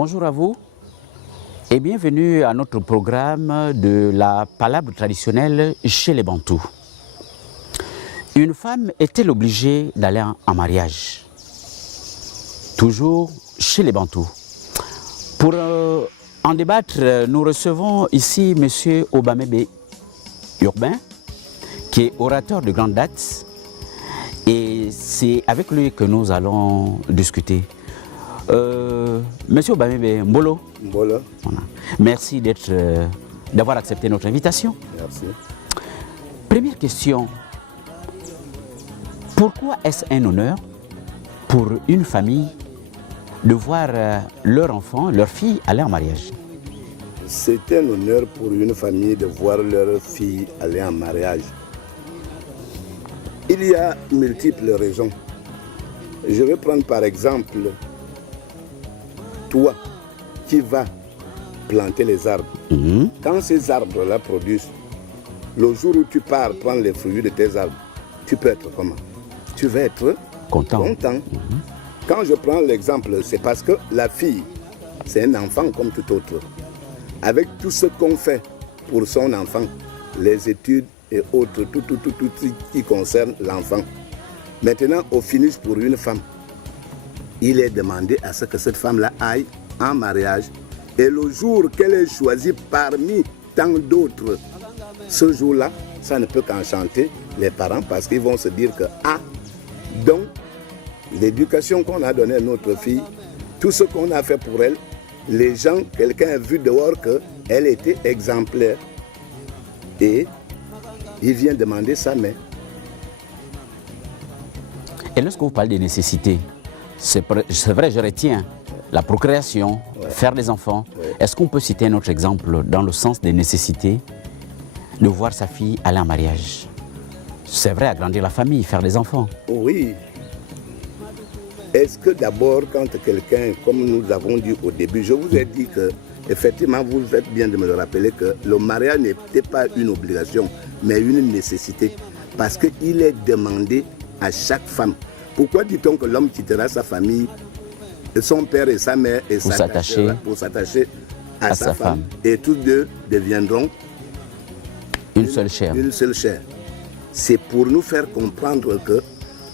Bonjour à vous et bienvenue à notre programme de la palabre traditionnelle chez les Bantous. Une femme est-elle obligée d'aller en mariage? Toujours chez les Bantous. Pour en débattre, nous recevons ici M. Obamebe Urbain, qui est orateur de grande date, et c'est avec lui que nous allons discuter. Monsieur Obamebe Mbolo. Mbolo. Voilà. Merci d'avoir accepté notre invitation. Merci. Première question. Pourquoi est-ce un honneur pour une famille de voir leur enfant, leur fille aller en mariage? C'est un honneur pour une famille de voir leur fille aller en mariage. Il y a multiples raisons. Je vais prendre par exemple toi qui vas planter les arbres. Quand ces arbres-là produisent, le jour où tu pars prendre les fruits de tes arbres, tu peux être comment? Tu vas être content. Quand je prends l'exemple, c'est parce que la fille, c'est un enfant comme tout autre. Avec tout ce qu'on fait pour son enfant, les études et autres, tout qui concerne l'enfant. Maintenant, au finish pour une femme, il est demandé à ce que cette femme-là aille en mariage. Et le jour qu'elle est choisie parmi tant d'autres, ce jour-là, ça ne peut qu'enchanter les parents parce qu'ils vont se dire que, donc, l'éducation qu'on a donnée à notre fille, tout ce qu'on a fait pour elle, les gens, quelqu'un a vu dehors qu'elle était exemplaire. Et il vient demander sa main. Et lorsque vous parlez des nécessités, c'est vrai, je retiens la procréation, faire des enfants. Est-ce qu'on peut citer un autre exemple dans le sens des nécessités de voir sa fille aller en mariage? C'est vrai, agrandir la famille, faire des enfants. Oui. Est-ce que d'abord, quand quelqu'un, comme nous avons dit au début, je vous ai dit que, effectivement, vous faites bien de me le rappeler, que le mariage n'était pas une obligation, mais une nécessité. Parce qu'il est demandé à chaque femme. Pourquoi dit-on que l'homme quittera sa famille, son père et sa mère, et pour s'attacher à sa femme? Et tous deux deviendront une seule chair. Une seule chair. C'est pour nous faire comprendre que,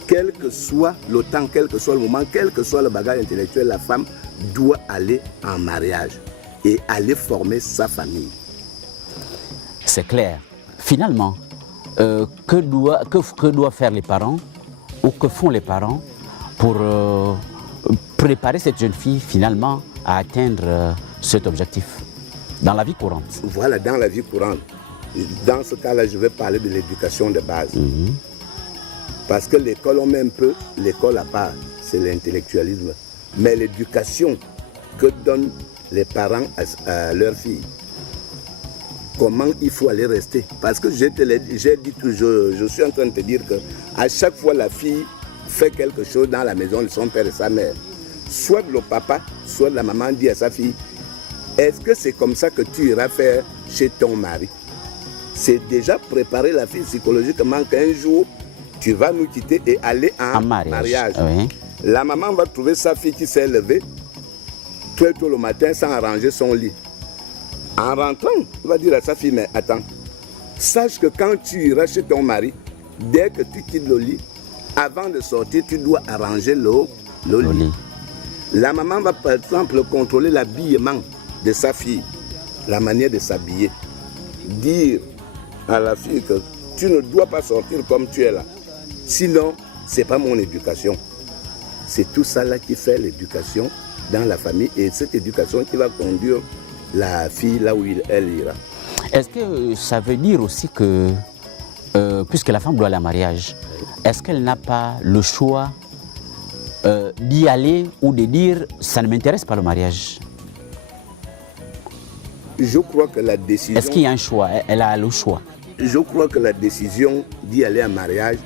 quel que soit le temps, quel que soit le moment, quel que soit le bagage intellectuel, la femme doit aller en mariage et aller former sa famille. C'est clair. Finalement, que doivent faire les parents ou que font les parents pour préparer cette jeune fille finalement à atteindre cet objectif dans la vie courante? Voilà, dans la vie courante. Dans ce cas-là, je vais parler de l'éducation de base. Parce que l'école, on met un peu l'école à part, c'est l'intellectualisme. Mais l'éducation que donnent les parents à leurs filles, comment il faut aller rester. Parce que j'ai dit toujours, je suis en train de te dire qu'à chaque fois la fille fait quelque chose dans la maison de son père et sa mère, soit le papa, soit la maman dit à sa fille, est-ce que c'est comme ça que tu iras faire chez ton mari? C'est déjà préparer la fille psychologiquement qu'un jour, tu vas nous quitter et aller en mariage. Oui. La maman va trouver sa fille qui s'est levée très tôt le matin sans arranger son lit. En rentrant, il va dire à sa fille, mais attends, sache que quand tu iras chez ton mari, dès que tu quittes le lit, avant de sortir, tu dois arranger le lit. La maman va par exemple contrôler l'habillement de sa fille, la manière de s'habiller. Dire à la fille que tu ne dois pas sortir comme tu es là. Sinon, ce n'est pas mon éducation. C'est tout ça là qui fait l'éducation dans la famille et cette éducation qui va conduire la fille là où elle ira. Est-ce que ça veut dire aussi que, puisque la femme doit aller en mariage, est-ce qu'elle n'a pas le choix d'y aller ou de dire « ça ne m'intéresse pas le mariage » ? Je crois que la décision... Est-ce qu'il y a un choix? Elle a le choix. Je crois que la décision d'y aller en mariage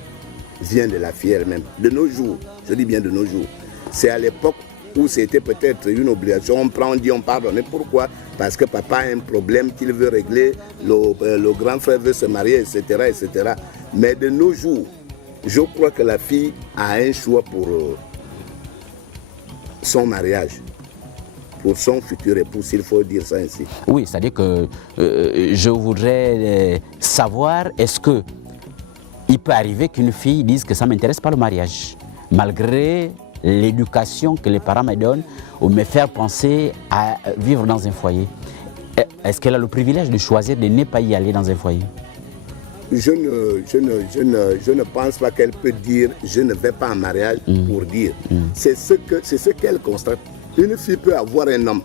vient de la fille elle-même. De nos jours, je dis bien de nos jours. C'est à l'époque où c'était peut-être une obligation. On prend, on dit, on pardonne. Pourquoi? Parce que papa a un problème qu'il veut régler, le grand frère veut se marier, etc., etc. Mais de nos jours, je crois que la fille a un choix pour son mariage. pour son futur époux, s'il faut dire ça ainsi. Oui, c'est-à-dire que je voudrais savoir, est-ce que il peut arriver qu'une fille dise que ça ne m'intéresse pas le mariage, malgré l'éducation que les parents me donnent ou me faire penser à vivre dans un foyer. Est-ce qu'elle a le privilège de choisir de ne pas y aller dans un foyer? Je ne pense pas qu'elle peut dire je ne vais pas en mariage pour dire. C'est ce qu'elle constate. Une fille peut avoir un homme,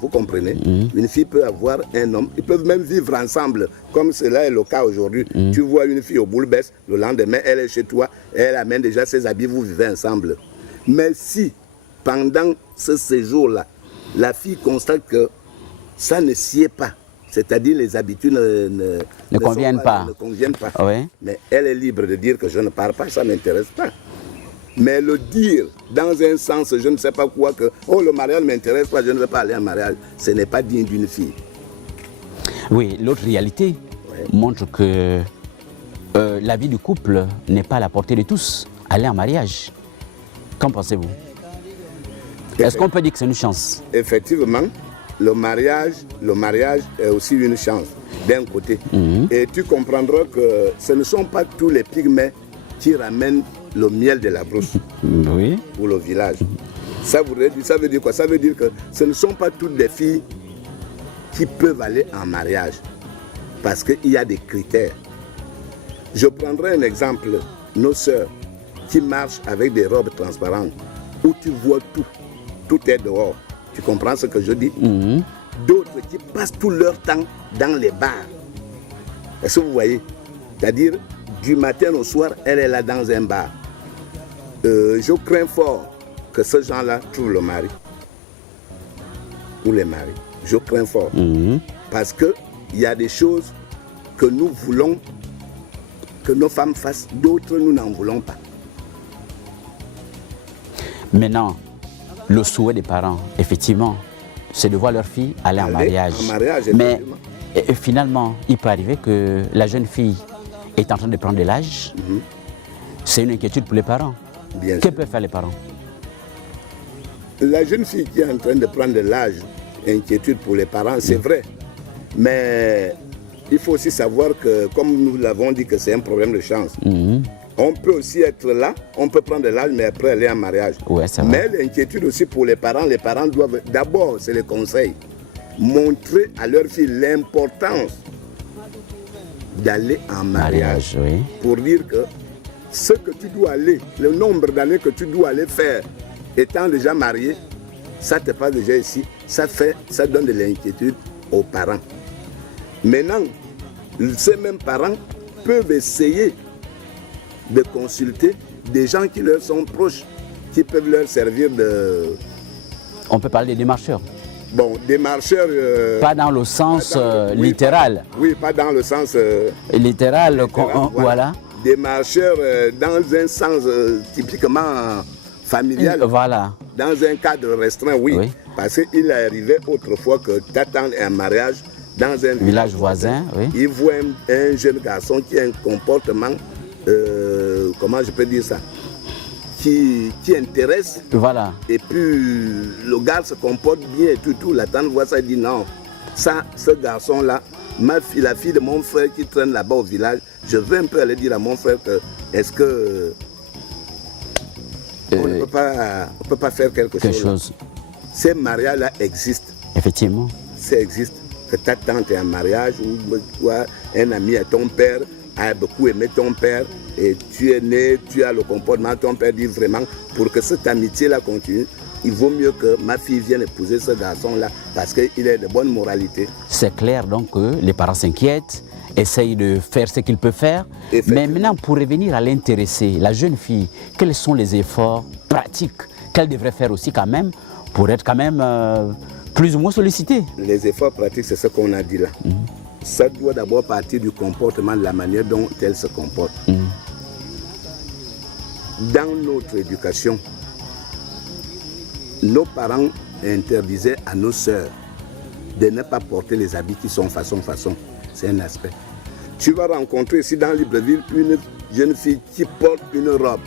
vous comprenez? Une fille peut avoir un homme, ils peuvent même vivre ensemble, comme cela est le cas aujourd'hui. Tu vois une fille au boulebès, le lendemain elle est chez toi, elle amène déjà ses habits, vous vivez ensemble. Mais si, pendant ce séjour-là, la fille constate que ça ne sied pas, c'est-à-dire les habitudes ne conviennent pas, oui. Mais elle est libre de dire que je ne pars pas, ça ne m'intéresse pas. Mais le dire dans un sens, je ne sais pas quoi, que oh, le mariage ne m'intéresse pas, je ne vais pas aller en mariage, ce n'est pas digne d'une fille. Oui, l'autre réalité montre que la vie du couple n'est pas à la portée de tous. Aller en mariage, qu'en pensez-vous? Est-ce qu'on peut dire que c'est une chance? Effectivement, le mariage est aussi une chance, d'un côté. Et tu comprendras que ce ne sont pas tous les pygmées qui ramènent le miel de la brousse pour le village. Ça veut dire quoi? Ça veut dire que ce ne sont pas toutes les filles qui peuvent aller en mariage, parce qu'il y a des critères. Je prendrai un exemple, nos sœurs qui marchent avec des robes transparentes, où tu vois tout est dehors. Tu comprends ce que je dis? D'autres qui passent tout leur temps dans les bars. Est-ce que vous voyez? C'est-à-dire, du matin au soir, elle est là dans un bar. Je crains fort que ces gens-là trouvent le mari. Ou les maris. Je crains fort. Parce qu'il y a des choses que nous voulons que nos femmes fassent, d'autres nous n'en voulons pas. Maintenant, le souhait des parents, effectivement, c'est de voir leur fille aller en mariage. Mais finalement, il peut arriver que la jeune fille est en train de prendre de l'âge. C'est une inquiétude pour les parents. Que peuvent faire les parents? La jeune fille qui est en train de prendre de l'âge, inquiétude pour les parents, c'est vrai. Mais il faut aussi savoir que, comme nous l'avons dit, que c'est un problème de chance. On peut aussi être là, on peut prendre de l'âge, mais après aller en mariage. Mais l'inquiétude aussi pour les parents doivent, d'abord, c'est le conseil, montrer à leur fille l'importance d'aller en mariage. Pour dire que ce que tu dois aller, le nombre d'années que tu dois aller faire, étant déjà marié, ça te passe déjà ici, ça donne de l'inquiétude aux parents. Maintenant, ces mêmes parents peuvent essayer de consulter des gens qui leur sont proches, qui peuvent leur servir de... On peut parler des démarcheurs. Bon, démarcheurs... pas dans le sens littéral. Oui, pas dans le sens... littéral, voilà. Démarcheurs dans un sens typiquement familial. Voilà. Dans un cadre restreint, oui. Parce qu'il est arrivé autrefois que t'attends un mariage dans un village voisin. Il voit un jeune garçon qui a un comportement... comment je peux dire ça, qui intéresse. Voilà. Et puis le gars se comporte bien et tout. La tante voit ça et dit non, ça, ce garçon-là, la fille de mon frère qui traîne là-bas au village, je veux un peu aller dire à mon frère que est-ce que on ne peut pas faire quelque chose. Ces mariages-là existent. Effectivement. Ça existe. Que ta tante est en mariage ou toi, un ami à ton père a beaucoup aimé ton père et tu es né, tu as le comportement, ton père dit vraiment, pour que cette amitié-là continue, il vaut mieux que ma fille vienne épouser ce garçon-là parce qu'il est de bonne moralité. C'est clair donc que les parents s'inquiètent, essayent de faire ce qu'ils peuvent faire, mais maintenant pour revenir à l'intéressé, la jeune fille, quels sont les efforts pratiques qu'elle devrait faire aussi quand même pour être quand même plus ou moins sollicitée? Les efforts pratiques, c'est ce qu'on a dit là. Ça doit d'abord partir du comportement, de la manière dont elle se comporte. Dans notre éducation, nos parents interdisaient à nos sœurs de ne pas porter les habits qui sont façon. C'est un aspect. Tu vas rencontrer ici dans Libreville une jeune fille qui porte une robe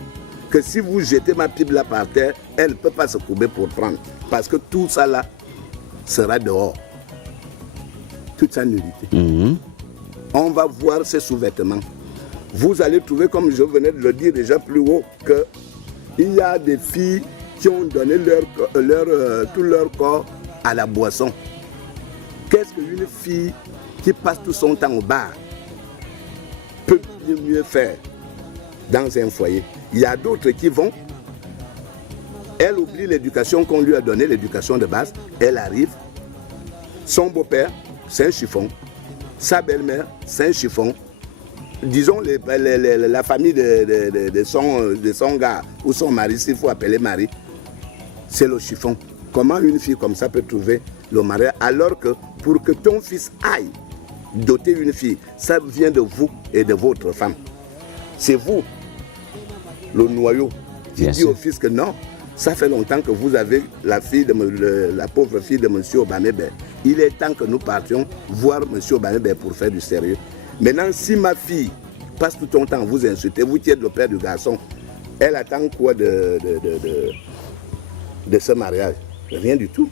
que si vous jetez ma Bible là par terre, elle ne peut pas se courber pour prendre. Parce que tout ça là, sera dehors. Toute sa nudité. On va voir ses sous-vêtements. Vous allez trouver, comme je venais de le dire déjà plus haut, qu'il y a des filles qui ont donné tout leur corps à la boisson. Qu'est-ce qu'une fille qui passe tout son temps au bar peut mieux faire dans un foyer? Il y a d'autres qui vont, elle oublie l'éducation qu'on lui a donnée, l'éducation de base, elle arrive, son beau-père, c'est un chiffon, sa belle-mère, c'est un chiffon, disons la famille de son gars ou son mari, s'il faut appeler mari, c'est le chiffon. Comment une fille comme ça peut trouver le mari alors que pour que ton fils aille doter une fille, ça vient de vous et de votre femme. C'est vous, le noyau, qui dit au fils que non, ça fait longtemps que vous avez la pauvre fille de M. Obamebe. Il est temps que nous partions voir M. Obamebe pour faire du sérieux. Maintenant, si ma fille passe tout son temps à vous insulter, vous qui êtes le père du garçon, elle attend quoi de ce mariage? Rien du tout.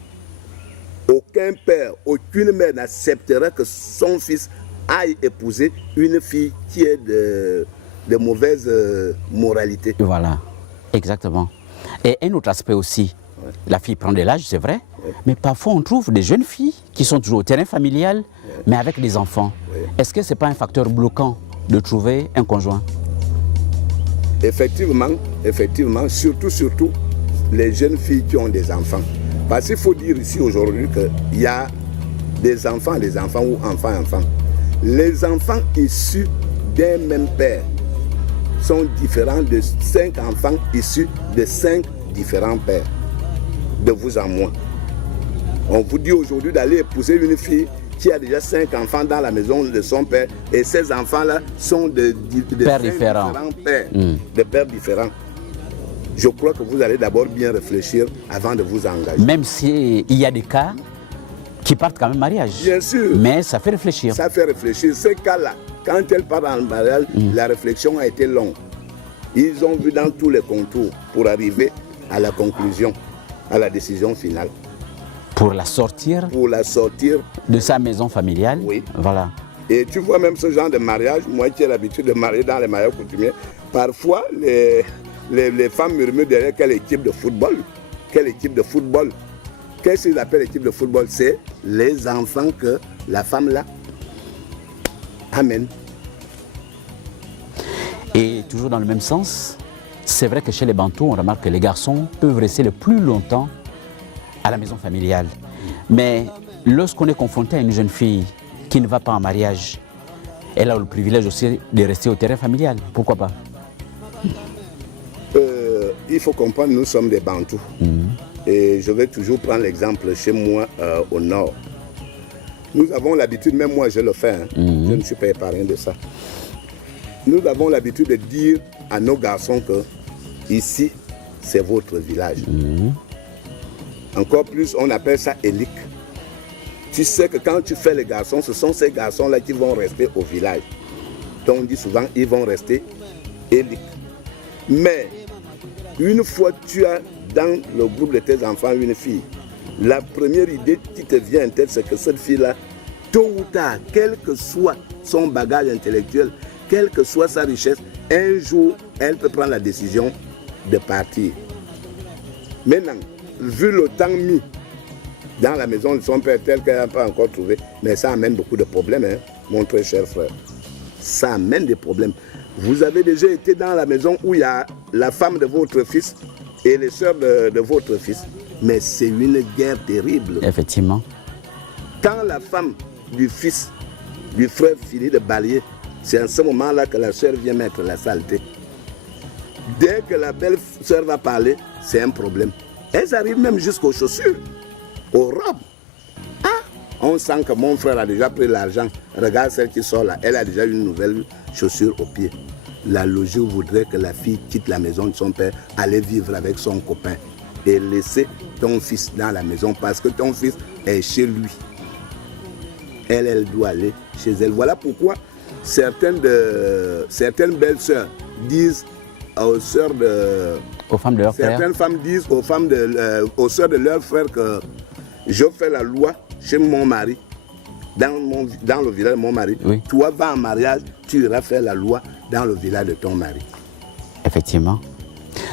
Aucun père, aucune mère n'acceptera que son fils aille épouser une fille qui est de mauvaise moralité. Voilà, exactement. Et un autre aspect aussi, la fille prend de l'âge, c'est vrai, mais parfois on trouve des jeunes filles qui sont toujours au terrain familial, mais avec des enfants. Est-ce que ce n'est pas un facteur bloquant de trouver un conjoint? Effectivement, surtout les jeunes filles qui ont des enfants. Parce qu'il faut dire ici aujourd'hui qu'il y a des enfants ou enfants. Les enfants issus d'un même père sont différents de 5 enfants issus de 5 différents pères, de vous en moi. On vous dit aujourd'hui d'aller épouser une fille qui a déjà 5 enfants dans la maison de son père et ces enfants-là sont de pères différents pères, de pères différents. Je crois que vous allez d'abord bien réfléchir avant de vous engager. Même s'il y a des cas qui partent quand même en mariage. Bien sûr. Mais ça fait réfléchir. Ça fait réfléchir. Ces cas-là, quand elles partent en mariage, la réflexion a été longue. Ils ont vu dans tous les contours pour arriver à la conclusion, à la décision finale. Pour la sortir de sa maison familiale. Oui. Voilà. Et tu vois même ce genre de mariage, moi qui ai l'habitude de marier dans les mariages coutumiers, parfois les femmes murmurent derrière quelle équipe de football. Quelle équipe de football? Qu'est-ce qu'ils appellent l'équipe de football? C'est les enfants que la femme là amène. Et toujours dans le même sens, c'est vrai que chez les Bantous, on remarque que les garçons peuvent rester le plus longtemps à la maison familiale. Mais lorsqu'on est confronté à une jeune fille qui ne va pas en mariage, elle a le privilège aussi de rester au terrain familial. Pourquoi pas? Il faut comprendre, nous sommes des Bantous. Et je vais toujours prendre l'exemple chez moi au nord. Nous avons l'habitude, même moi je le fais, je ne suis pas épargné de ça. Nous avons l'habitude de dire à nos garçons que ici, c'est votre village. Encore plus, on appelle ça élique. Tu sais que quand tu fais les garçons, ce sont ces garçons-là qui vont rester au village. Donc on dit souvent, ils vont rester éliques. Mais une fois que tu as dans le groupe de tes enfants une fille, la première idée qui te vient en tête, c'est que cette fille-là, tôt ou tard, quel que soit son bagage intellectuel, quelle que soit sa richesse, un jour, elle peut prendre la décision de partir. Maintenant, vu le temps mis dans la maison de son père tel qu'elle n'a pas encore trouvé, mais ça amène beaucoup de problèmes, hein, mon très cher frère. Ça amène des problèmes. Vous avez déjà été dans la maison où il y a la femme de votre fils et les sœurs de votre fils. Mais c'est une guerre terrible. Effectivement. Quand la femme du fils, du frère finit de balayer, c'est à ce moment-là que la sœur vient mettre la saleté. Dès que la belle sœur va parler, c'est un problème. Elles arrivent même jusqu'aux chaussures, aux robes. Ah, on sent que mon frère a déjà pris l'argent. Regarde celle qui sort là, elle a déjà une nouvelle chaussure au pied. La logique voudrait que la fille quitte la maison de son père, aller vivre avec son copain et laisser ton fils dans la maison parce que ton fils est chez lui. Elle doit aller chez elle. Voilà pourquoi certaines belles sœurs disent aux sœurs de... Aux femmes de leur frère. Certaines femmes disent aux sœurs de leur frère que je fais la loi chez mon mari, dans le village de mon mari. Oui. Toi, vas en mariage, tu iras faire la loi dans le village de ton mari. Effectivement.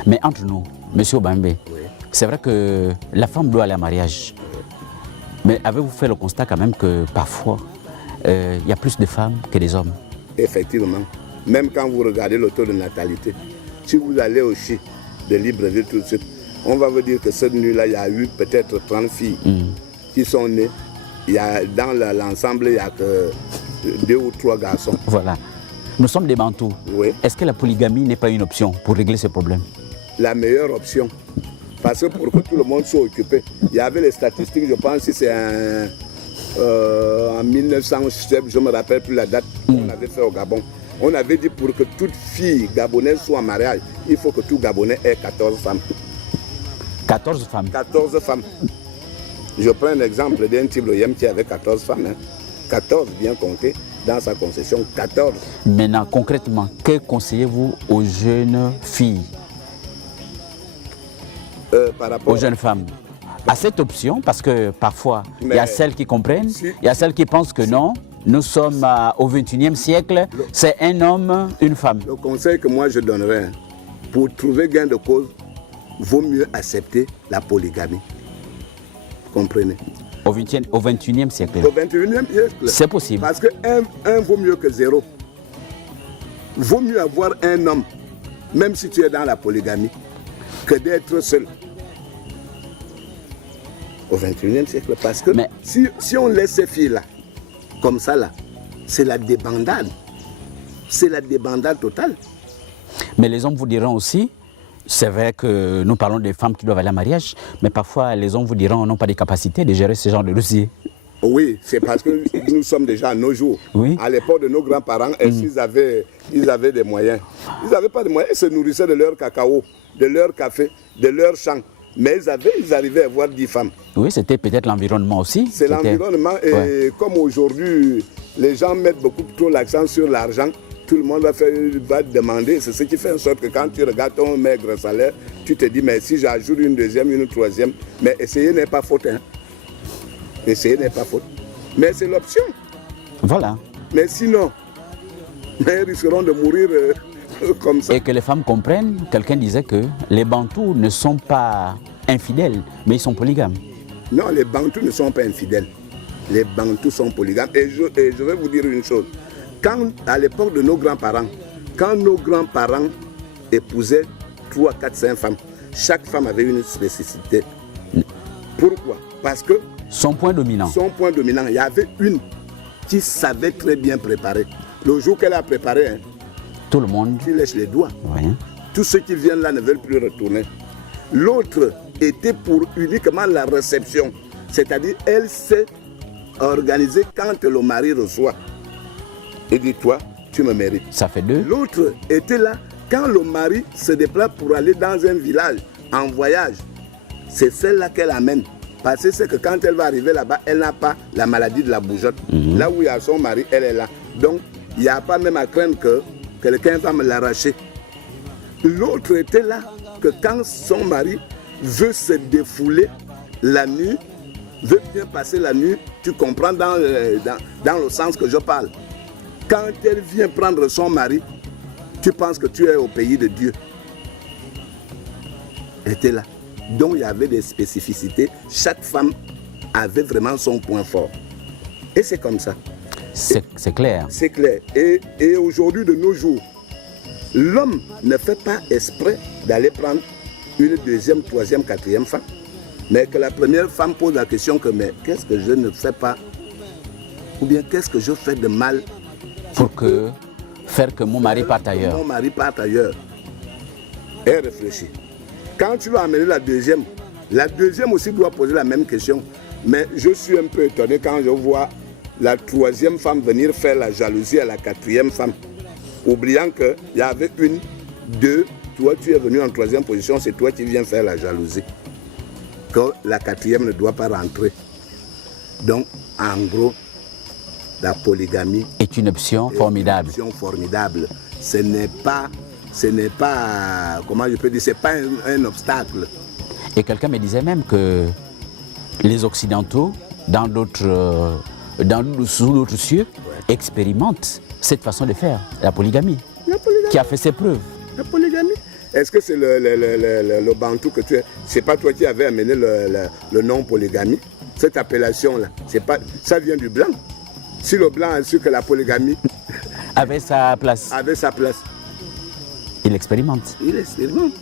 Mais entre nous, Monsieur Obambe, Oui. c'est vrai que la femme doit aller en mariage. Mais avez-vous fait le constat quand même que parfois, il y a plus de femmes que des hommes? Effectivement. Même quand vous regardez le taux de natalité, si vous allez au Chi de Libreville tout de suite, on va vous dire que cette nuit-là, il y a eu peut-être 30 filles qui sont nées. Dans l'ensemble, il n'y a que 2 ou 3 garçons. Voilà. Nous sommes des Bantous. Oui. Est-ce que la polygamie n'est pas une option pour régler ce problème? La meilleure option. Parce que pour que tout le monde soit occupé, il y avait les statistiques, je pense que c'est en 1900, je ne me rappelle plus la date qu'on avait fait au Gabon. On avait dit pour que toute fille gabonaise soit en mariage, il faut que tout Gabonais ait 14 femmes. 14 femmes. 14 femmes. Je prends un exemple d'un type Yem qui avait 14 femmes. Hein. 14 bien compté dans sa concession, 14. Maintenant, concrètement, que conseillez-vous aux jeunes filles, Par rapport aux jeunes femmes, à cette option? Parce que parfois, il y a celles qui comprennent, il y a celles qui pensent que non, nous sommes au 21e siècle, c'est un homme, une femme. Le conseil que moi je donnerais, hein, pour trouver gain de cause, vaut mieux accepter la polygamie. Comprenez? Au 21e siècle. Au 21e siècle. C'est possible. Parce que un vaut mieux que 0. Vaut mieux avoir un homme, même si tu es dans la polygamie, que d'être seul. Au 21e siècle. Parce que si on laisse ces filles-là, comme ça là, c'est la débandade. C'est la débandade totale. Mais les hommes vous diront aussi, c'est vrai que nous parlons des femmes qui doivent aller en mariage, mais parfois les hommes vous diront n'ont pas de capacité de gérer ce genre de dossier. Oui, c'est parce que nous sommes déjà à nos jours. Oui. À l'époque de nos grands-parents, ils avaient des moyens. Ils n'avaient pas de moyens, ils se nourrissaient de leur cacao, de leur café, de leur champ. Mais ils arrivaient à avoir 10 femmes. Oui, c'était peut-être l'environnement aussi. C'est l'environnement et comme aujourd'hui, les gens mettent beaucoup trop l'accent sur l'argent, tout le monde va demander. C'est ce qui fait en sorte que quand tu regardes ton maigre salaire, tu te dis, mais si j'ajoute une deuxième, une troisième, mais essayer n'est pas faute. Hein. Essayer n'est pas faute. Mais c'est l'option. Voilà. Mais sinon, ils risqueront de mourir comme ça. Et que les femmes comprennent, quelqu'un disait que les Bantous ne sont pas infidèles, mais ils sont polygames. Non, les Bantous ne sont pas infidèles. Les Bantous sont polygames. Et je vais vous dire une chose. Quand, à l'époque de nos grands-parents, quand nos grands-parents épousaient 3, 4, 5 femmes, chaque femme avait une spécificité. Pourquoi? Parce que son point dominant, il y avait une qui savait très bien préparer. Le jour qu'elle a préparé, hein, tout le monde, tu lèches les doigts. Oui. Tous ceux qui viennent là ne veulent plus retourner. L'autre était pour uniquement la réception. C'est-à-dire, elle s'est organisée quand le mari reçoit. Et dis-toi, tu me mérites. Ça fait 2. L'autre était là quand le mari se déplace pour aller dans un village, en voyage. C'est celle-là qu'elle amène. Parce que c'est que quand elle va arriver là-bas, elle n'a pas la maladie de la bougeotte. Là où il y a son mari, elle est là. Donc, il n'y a pas même à craindre que quelqu'un va me l'arracher. L'autre était là que quand son mari veut se défouler la nuit, veut bien passer la nuit, tu comprends dans le sens que je parle. Quand elle vient prendre son mari, tu penses que tu es au pays de Dieu. Elle était là. Donc il y avait des spécificités. Chaque femme avait vraiment son point fort. Et c'est comme ça. C'est clair. C'est clair. Et aujourd'hui, de nos jours, l'homme ne fait pas exprès d'aller prendre une deuxième, troisième, quatrième femme. Mais que la première femme pose la question que, mais qu'est-ce que je ne fais pas? Ou bien qu'est-ce que je fais de mal pour faire que mon mari parte ailleurs? Mon mari parte ailleurs. Elle réfléchit. Quand tu vas amener la deuxième aussi doit poser la même question. Mais je suis un peu étonné quand je vois la troisième femme venir faire la jalousie à la quatrième femme. Oubliant qu'il y avait 1, 2, toi tu es venu en troisième position, c'est toi qui viens faire la jalousie. Que la quatrième ne doit pas rentrer. Donc, en gros, la polygamie est une option formidable. Une option formidable. Ce n'est pas, comment je peux dire, c'est pas un obstacle. Et quelqu'un me disait même que les Occidentaux, sous d'autres cieux, expérimentent cette façon de faire, la polygamie, qui a fait ses preuves. La polygamie. Est-ce que c'est le bantou que tu es? C'est pas toi qui avais amené le nom polygamie? Cette appellation-là, ça vient du blanc. Si le blanc a su que la polygamie avait sa place. Il expérimente. Il expérimente.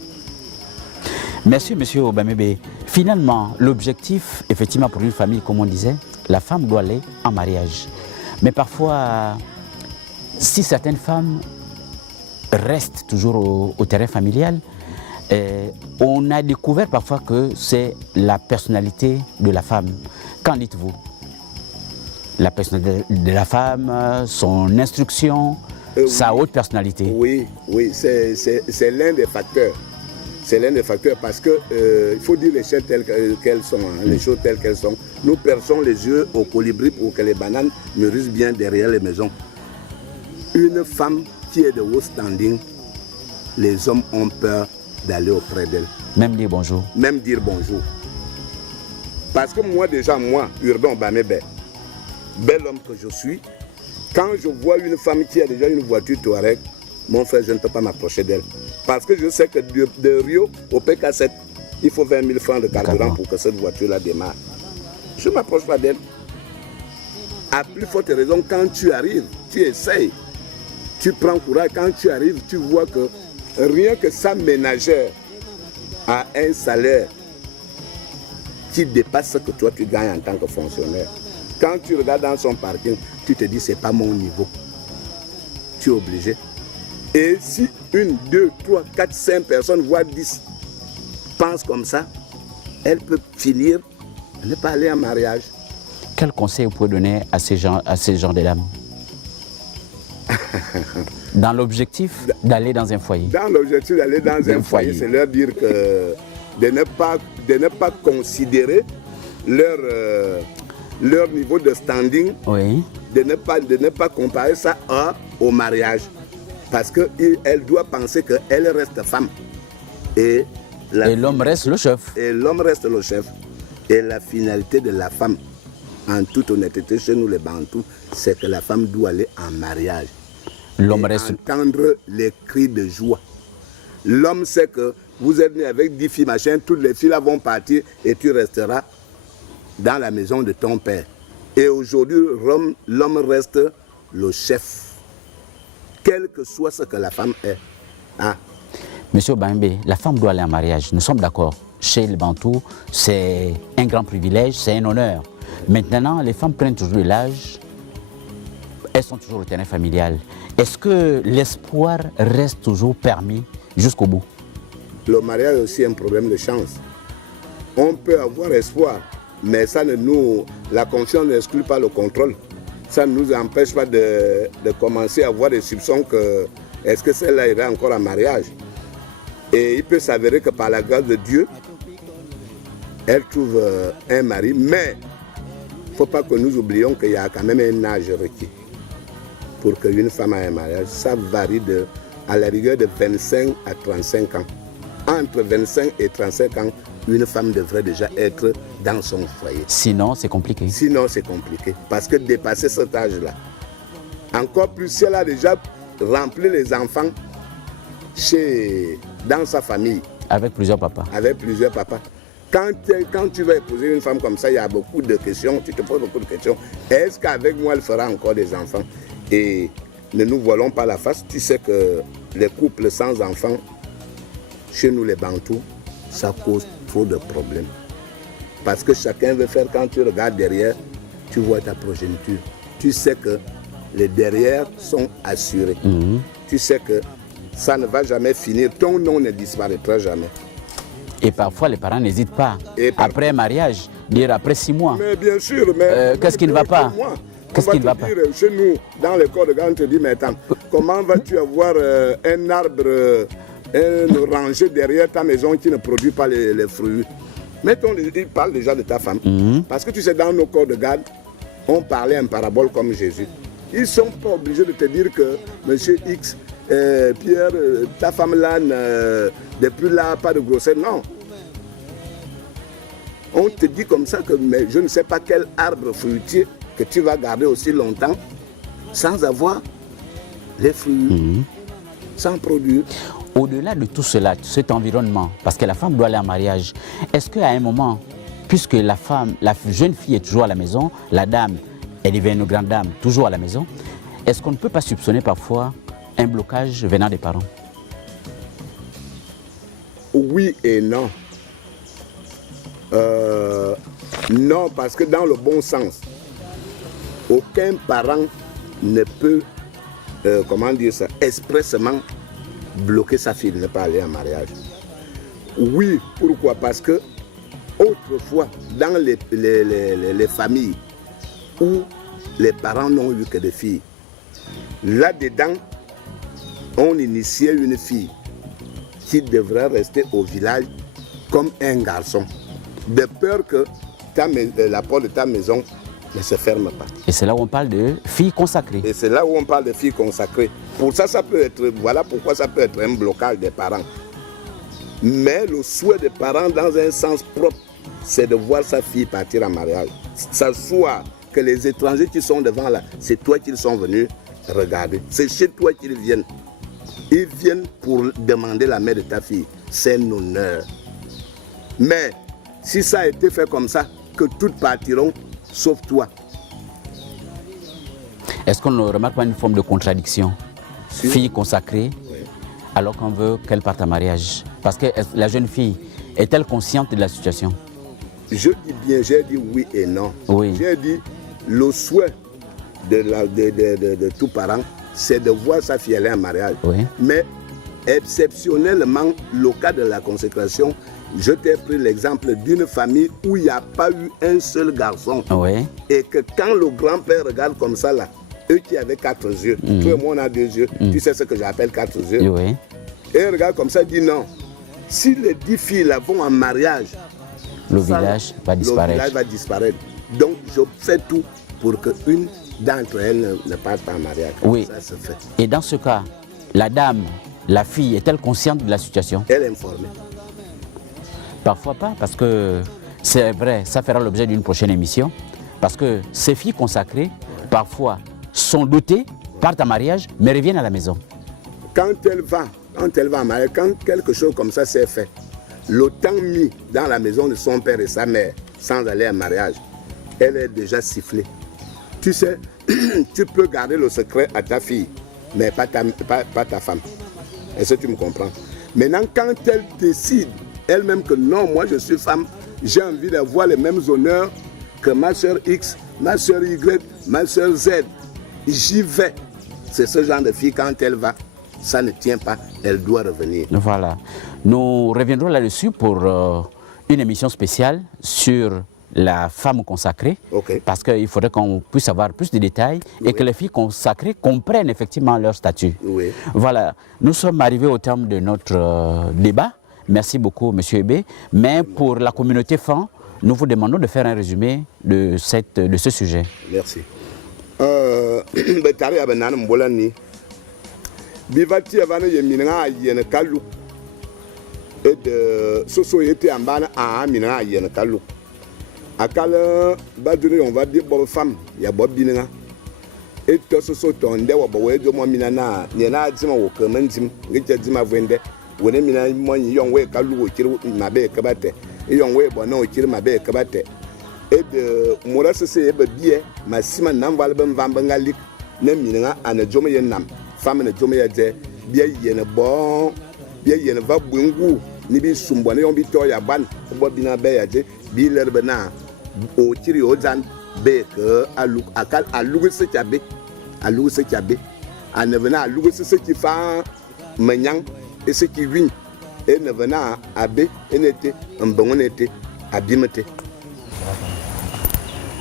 Merci, monsieur Obamebe. Finalement, l'objectif, effectivement, pour une famille, comme on disait, la femme doit aller en mariage. Mais parfois, si certaines femmes restent toujours au terrain familial, on a découvert parfois que c'est la personnalité de la femme. Qu'en dites-vous? La personnalité de la femme, son instruction, sa haute personnalité. Oui, c'est l'un des facteurs. C'est l'un des facteurs parce que il faut dire les choses telles qu'elles sont, les choses telles qu'elles sont. Nous perçons les yeux au colibri pour que les bananes mûrissent bien derrière les maisons. Une femme qui est de haut standing, les hommes ont peur d'aller auprès d'elle. Même dire bonjour. Même dire bonjour. Parce que moi, Urbain Obamebe, bel homme que je suis, quand je vois une femme qui a déjà une voiture Touareg, mon frère, je ne peux pas m'approcher d'elle. Parce que je sais que de Rio au PK7, il faut 20 000 francs de carburant pour que cette voiture-là démarre. Je ne m'approche pas d'elle. À plus forte raison, quand tu arrives, tu essayes, tu prends courage. Quand tu arrives, tu vois que rien que sa ménagère a un salaire qui dépasse ce que toi tu gagnes en tant que fonctionnaire. Quand tu regardes dans son parking, tu te dis c'est pas mon niveau. Tu es obligé. Et si 1, 2, 3, 4, 5 personnes, voire 10 pensent comme ça, elle peut finir à ne pas aller en mariage. Quel conseil vous pouvez donner à ces gens de dames? Dans l'objectif d'aller dans un foyer. Dans l'objectif d'aller dans un foyer, c'est leur dire que de ne pas considérer leur niveau de standing, oui. de ne pas comparer ça au mariage. Parce qu'elle doit penser qu'elle reste femme. Et l'homme reste le chef. Et l'homme reste le chef. Et la finalité de la femme, en toute honnêteté, chez nous les Bantous, c'est que la femme doit aller en mariage. L'homme reste... entendre les cris de joie. L'homme sait que vous êtes né avec 10 filles, machin, toutes les filles là vont partir et tu resteras dans la maison de ton père. Et aujourd'hui, l'homme reste le chef. Quel que soit ce que la femme est. Hein? Monsieur Obamebe, la femme doit aller en mariage. Nous sommes d'accord. Chez les Bantous, c'est un grand privilège, c'est un honneur. Maintenant, les femmes prennent toujours de l'âge. Elles sont toujours au terrain familial. Est-ce que l'espoir reste toujours permis jusqu'au bout? Le mariage est aussi un problème de chance. On peut avoir espoir, mais la confiance n'exclut pas le contrôle. Ça ne nous empêche pas de commencer à avoir des soupçons que est-ce que celle-là irait encore en mariage. Et il peut s'avérer que par la grâce de Dieu, elle trouve un mari, mais il ne faut pas que nous oublions qu'il y a quand même un âge requis pour qu'une femme ait un mariage. Ça varie à la rigueur de 25 à 35 ans. Entre 25 et 35 ans, une femme devrait déjà être dans son foyer. Sinon, c'est compliqué. Sinon, c'est compliqué. Parce que dépasser cet âge-là, encore plus si elle a déjà rempli les enfants dans sa famille. Avec plusieurs papas. Avec plusieurs papas. Quand tu vas épouser une femme comme ça, il y a beaucoup de questions. Tu te poses beaucoup de questions. Est-ce qu'avec moi, elle fera encore des enfants? Et ne nous voilons pas la face. Tu sais que les couples sans enfants, chez nous les Bantous, ça cause trop de problèmes. Parce que chacun veut faire, quand tu regardes derrière, tu vois ta progéniture. Tu sais que les derrière sont assurés. Tu sais que ça ne va jamais finir. Ton nom ne disparaîtra jamais. Et parfois, les parents n'hésitent pas. Après un mariage, dire après 6 mois. Mais bien sûr, mais... qu'est-ce qui ne va pas? Qu'est-ce qui ne va pas? Chez nous, dans le corps de garde, on te dit, mais attends, comment vas-tu avoir un arbre, une rangée derrière ta maison qui ne produit pas les fruits? Il parle déjà de ta femme. Parce que tu sais, dans nos corps de garde, on parlait en parabole comme Jésus. Ils ne sont pas obligés de te dire que monsieur X, Pierre, ta femme là, depuis là, pas de grossesse. Non. On te dit comme ça que mais je ne sais pas quel arbre fruitier que tu vas garder aussi longtemps sans avoir les fruits, sans produire. Au-delà de tout cela, cet environnement, parce que la femme doit aller en mariage, est-ce qu'à un moment, puisque la jeune fille est toujours à la maison, la dame, elle devient une grande dame, toujours à la maison, est-ce qu'on ne peut pas soupçonner parfois un blocage venant des parents? Oui et non. Non, parce que dans le bon sens, aucun parent ne peut, comment dire ça, expressément bloquer sa fille de ne pas aller en mariage. Oui, pourquoi? Parce que autrefois, dans les familles où les parents n'ont eu que des filles, là-dedans, on initiait une fille qui devrait rester au village comme un garçon, de peur que la porte de ta maison ne se ferme pas. Et c'est là où on parle de filles consacrées. Et c'est là où on parle de filles consacrées. Pour ça, ça peut être, voilà pourquoi ça peut être un blocage des parents. Mais le souhait des parents, dans un sens propre, c'est de voir sa fille partir en mariage. S'asseoir que les étrangers qui sont devant là, c'est toi qu'ils sont venus regarder. C'est chez toi qu'ils viennent. Ils viennent pour demander la main de ta fille. C'est un honneur. Mais si ça a été fait comme ça, que toutes partiront, sauf toi. Est-ce qu'on ne remarque pas une forme de contradiction? Si. Fille consacrée, oui, alors qu'on veut qu'elle parte en mariage. Parce que la jeune fille, est-elle consciente de la situation? Je dis bien, j'ai dit oui et non. Oui. J'ai dit le souhait de tout parent, c'est de voir sa fille aller en mariage. Oui. Mais exceptionnellement, le cas de la consécration, je t'ai pris l'exemple d'une famille où il n'y a pas eu un seul garçon. Oui. Et que quand le grand-père regarde comme ça là, eux qui avaient 4 yeux, toi et moi on a 2 yeux, tu sais ce que j'appelle 4 yeux. Oui. Et il regarde comme ça, il dit non. Si les 10 filles là vont en mariage, le village va disparaître. Le village va disparaître. Donc je fais tout pour qu'une d'entre elles ne parte pas en mariage. Oui. Ça se fait. Et dans ce cas, la dame, la fille, est-elle consciente de la situation? Elle est informée. Parfois pas, parce que c'est vrai, ça fera l'objet d'une prochaine émission. Parce que ces filles consacrées, parfois, sont dotées, partent en mariage, mais reviennent à la maison. Quand elle va en mariage, quand quelque chose comme ça s'est fait, le temps mis dans la maison de son père et sa mère, sans aller en mariage, elle est déjà sifflée. Tu sais, tu peux garder le secret à ta fille, mais pas ta femme. Est-ce que tu me comprends? Maintenant, quand elle décide elle-même que non, moi je suis femme, j'ai envie d'avoir les mêmes honneurs que ma soeur X, ma soeur Y, ma soeur Z, j'y vais. C'est ce genre de fille, quand elle va, ça ne tient pas, elle doit revenir. Voilà. Nous reviendrons là-dessus pour une émission spéciale sur la femme consacrée, okay, parce qu'il faudrait qu'on puisse avoir plus de détails, oui, et que les filles consacrées comprennent effectivement leur statut. Oui. Voilà, nous sommes arrivés au terme de notre débat. Merci beaucoup, M. Ebé. Mais pour la communauté femme, nous vous demandons de faire un résumé de ce sujet. Merci. Bivati avana yemina yene kalu et de société en bana a mina yene kalu akala badure on va dire bonne femme ya bobina et to so tonde wa bo we do mo mina na ne na adima wo kamantim ngeja dima vende wona mina mo yon we kalu wo kiri mabe kabate yon we bo na wo kiri mabe kabate et de morase se be bie masima nan valbe mvamba ngalik na mina ana jomo yenam femme ne jome ya je bia yene bon bia yene va bungu ni bi sumbo ne yon bi to ya ban bo bina be ya je bi lerbe na o tiri o zan be ke alu akal alu se tiabe anevena alu se ki fa menyang et ce qui win et nevena abe enete mbongonete abimete.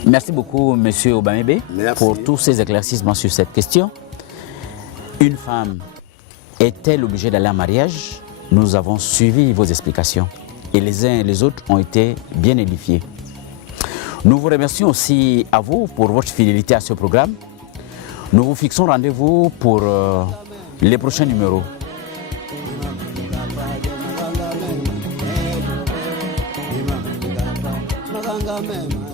Merci beaucoup, Monsieur Obamebe, pour tous ces éclaircissements sur cette question. Une femme est-elle obligée d'aller en mariage? Nous avons suivi vos explications et les uns et les autres ont été bien édifiés. Nous vous remercions aussi à vous pour votre fidélité à ce programme. Nous vous fixons rendez-vous pour les prochains numéros. Panga même